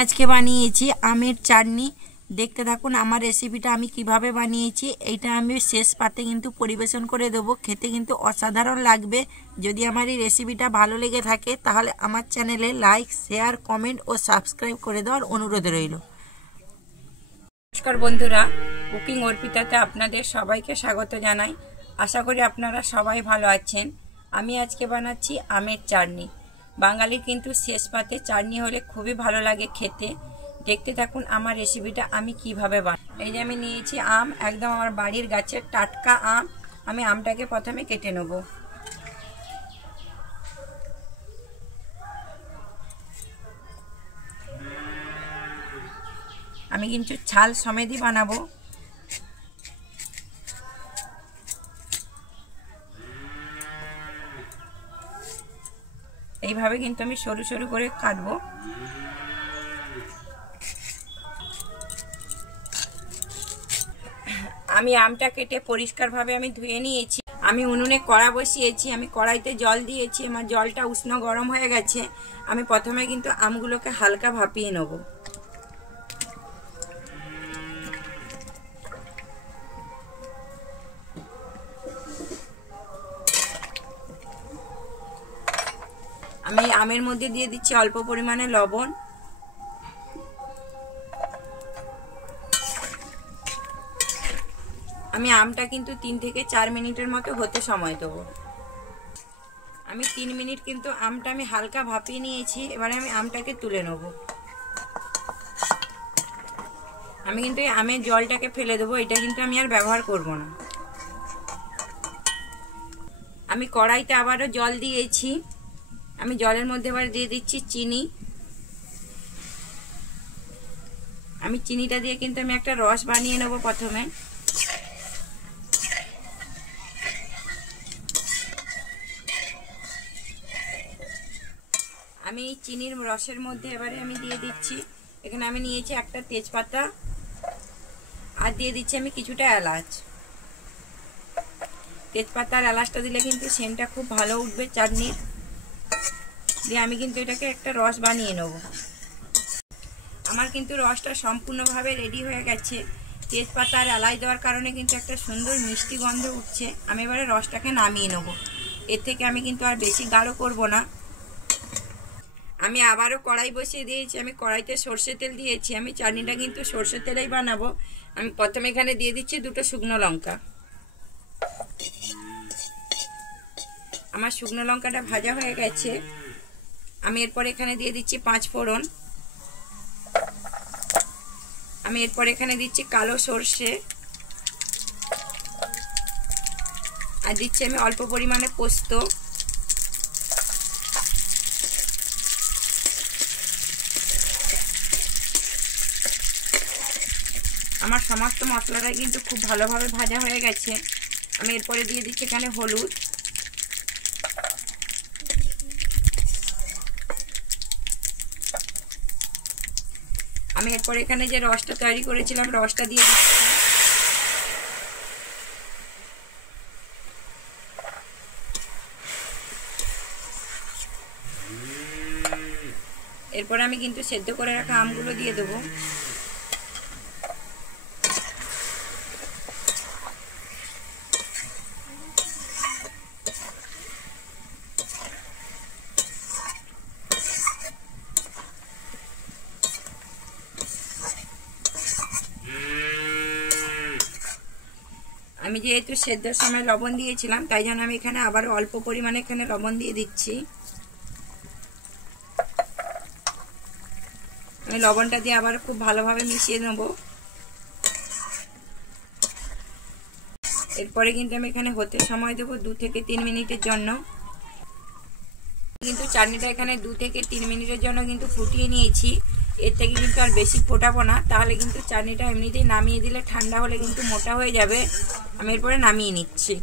আজকে বানিয়েছি আমের চাটনি। দেখতে থাকুন আমার রেসিপিটা আমি কিভাবে বানিয়েছি। এইটা আমি শেষ পাতে কিন্তু পরিবেশন করে দেবো। খেতে কিন্তু অসাধারণ লাগবে। যদি আমার এই রেসিপিটা ভালো লেগে থাকে তাহলে আমার চ্যানেলে লাইক, শেয়ার, কমেন্ট ও সাবস্ক্রাইব করে দেওয়ার অনুরোধ রইল। নমস্কার বন্ধুরা, কুকিং অর্পিতাতে আপনাদের সবাইকে স্বাগত জানাই। আশা করি আপনারা সবাই ভালো আছেন। আমি আজকে বানাচ্ছি আমের চাটনি। বাঙালির কিন্তু শেষ পাতে চাটনি হলে খুবই ভালো লাগে খেতে। দেখতে থাকুন আমার রেসিপিটা আমি কিভাবে বানাই। এই যে আমি নিয়েছি আম, একদম আমার বাড়ির গাছের টাটকা আম। আমি আমটাকে প্রথমে কেটে নেব। আমি কিন্তু ছাল সমেতই বানাবো। এইভাবে কিন্তু আমি সরু সরু করে কাটবো। আমি আমটা কেটে পরিষ্কারভাবে আমি ধুয়ে নিয়েছি। আমি উনুনে কড়া বসিয়েছি। আমি কড়াইতে জল দিয়েছি। আমার জলটা উষ্ণ গরম হয়ে গেছে। আমি প্রথমে কিন্তু আমগুলোকে হালকা ভাপিয়ে নেব। আমি আমের মধ্যে দিয়ে দিচ্ছি অল্প পরিমাণে লবণ। আমি আমটা কিন্তু 3 থেকে 4 মিনিটের মতো হতে সময় দেবো। আমি 3 মিনিট কিন্তু আমটা আমি হালকা ভাপিয়ে নিয়েছি। এবারে আমি আমটাকে তুলে নেব। আমি কিন্তু এই আমের জলটাকে ফেলে দেবো। এটা কিন্তু আমি আর ব্যবহার করব না। আমি কড়াইতে আবারও জল দিয়েছি। আমি জলের মধ্যে এবার দিয়ে দিচ্ছি চিনি। আমি চিনিটা দিয়ে কিন্তু আমি একটা রস বানিয়ে নেব প্রথমে। আমি এই চিনির রসের মধ্যে এবারে আমি দিয়ে দিচ্ছি, এখানে আমি নিয়েছি একটা তেজপাতা, আর দিয়ে দিচ্ছি আমি কিছুটা এলাচ। তেজপাতা আর এলাচটা দিলে কিন্তু সেন্টটা খুব ভালো উঠবে চাটনির। দিয়ে আমি কিন্তু এটাকে একটা রস বানিয়ে নেব। আমার কিন্তু রসটা সম্পূর্ণভাবে রেডি হয়ে গেছে। তেজপাতা আর এলাচ দেওয়ার কারণে কিন্তু একটা সুন্দর মিষ্টি গন্ধ উঠছে। আমি এবারে রসটাকে নামিয়ে নেব। এর থেকে আমি কিন্তু আর বেশি গাঢ় করব না। আমি আবারও কড়াই বসিয়ে দিয়েছি। আমি কড়াইতে সর্ষে তেল দিয়েছি। আমি চাটনিটা কিন্তু সর্ষে তেলেই বানাবো। আমি প্রথমে এখানে দিয়ে দিচ্ছি 2টো শুকনো লঙ্কা। আমার শুকনো লঙ্কাটা ভাজা হয়ে গেছে। আমি এরপর এখানে দিয়ে দিচ্ছি 5 ফোড়ন। আমি এরপর এখানে দিচ্ছি কালো সর্ষে, আর দিচ্ছি আমি অল্প পরিমাণে পোস্ত। আমার সমস্ত মশলাটা কিন্তু খুব ভালোভাবে ভাজা হয়ে গেছে। আমি এরপরে দিয়ে দিচ্ছি এখানে হলুদ। আমি এরপর এখানে যে রসটা তৈরি করেছিলাম রসটা দিয়ে দিচ্ছি। এরপর আমি কিন্তু সেদ্ধ করে রাখা আমগুলো দিয়ে দেবো। আমি যেহেতু সেদ্ধর সময় লবণ দিয়েছিলাম তাই জন্য আমি এখানে আবার অল্প পরিমাণে এখানে লবণ দিয়ে দিচ্ছি। আমি লবণটা দিয়ে আবার খুব ভালোভাবে মিশিয়ে নেব। এরপরে কিন্তু আমি এখানে হতে সময় দেবো 2 থেকে 3 মিনিটের জন্য। কিন্তু চাটনিটা এখানে 2 থেকে 3 মিনিটের জন্য কিন্তু ফুটিয়ে নিয়েছি। এর থেকে কিন্তু আর বেশি ফোটাবো না, তাহলে কিন্তু চাটনিটা এমনিতেই নামিয়ে দিলে ঠান্ডা হলে কিন্তু মোটা হয়ে যাবে। আমি এরপরে নামিয়ে নিচ্ছি।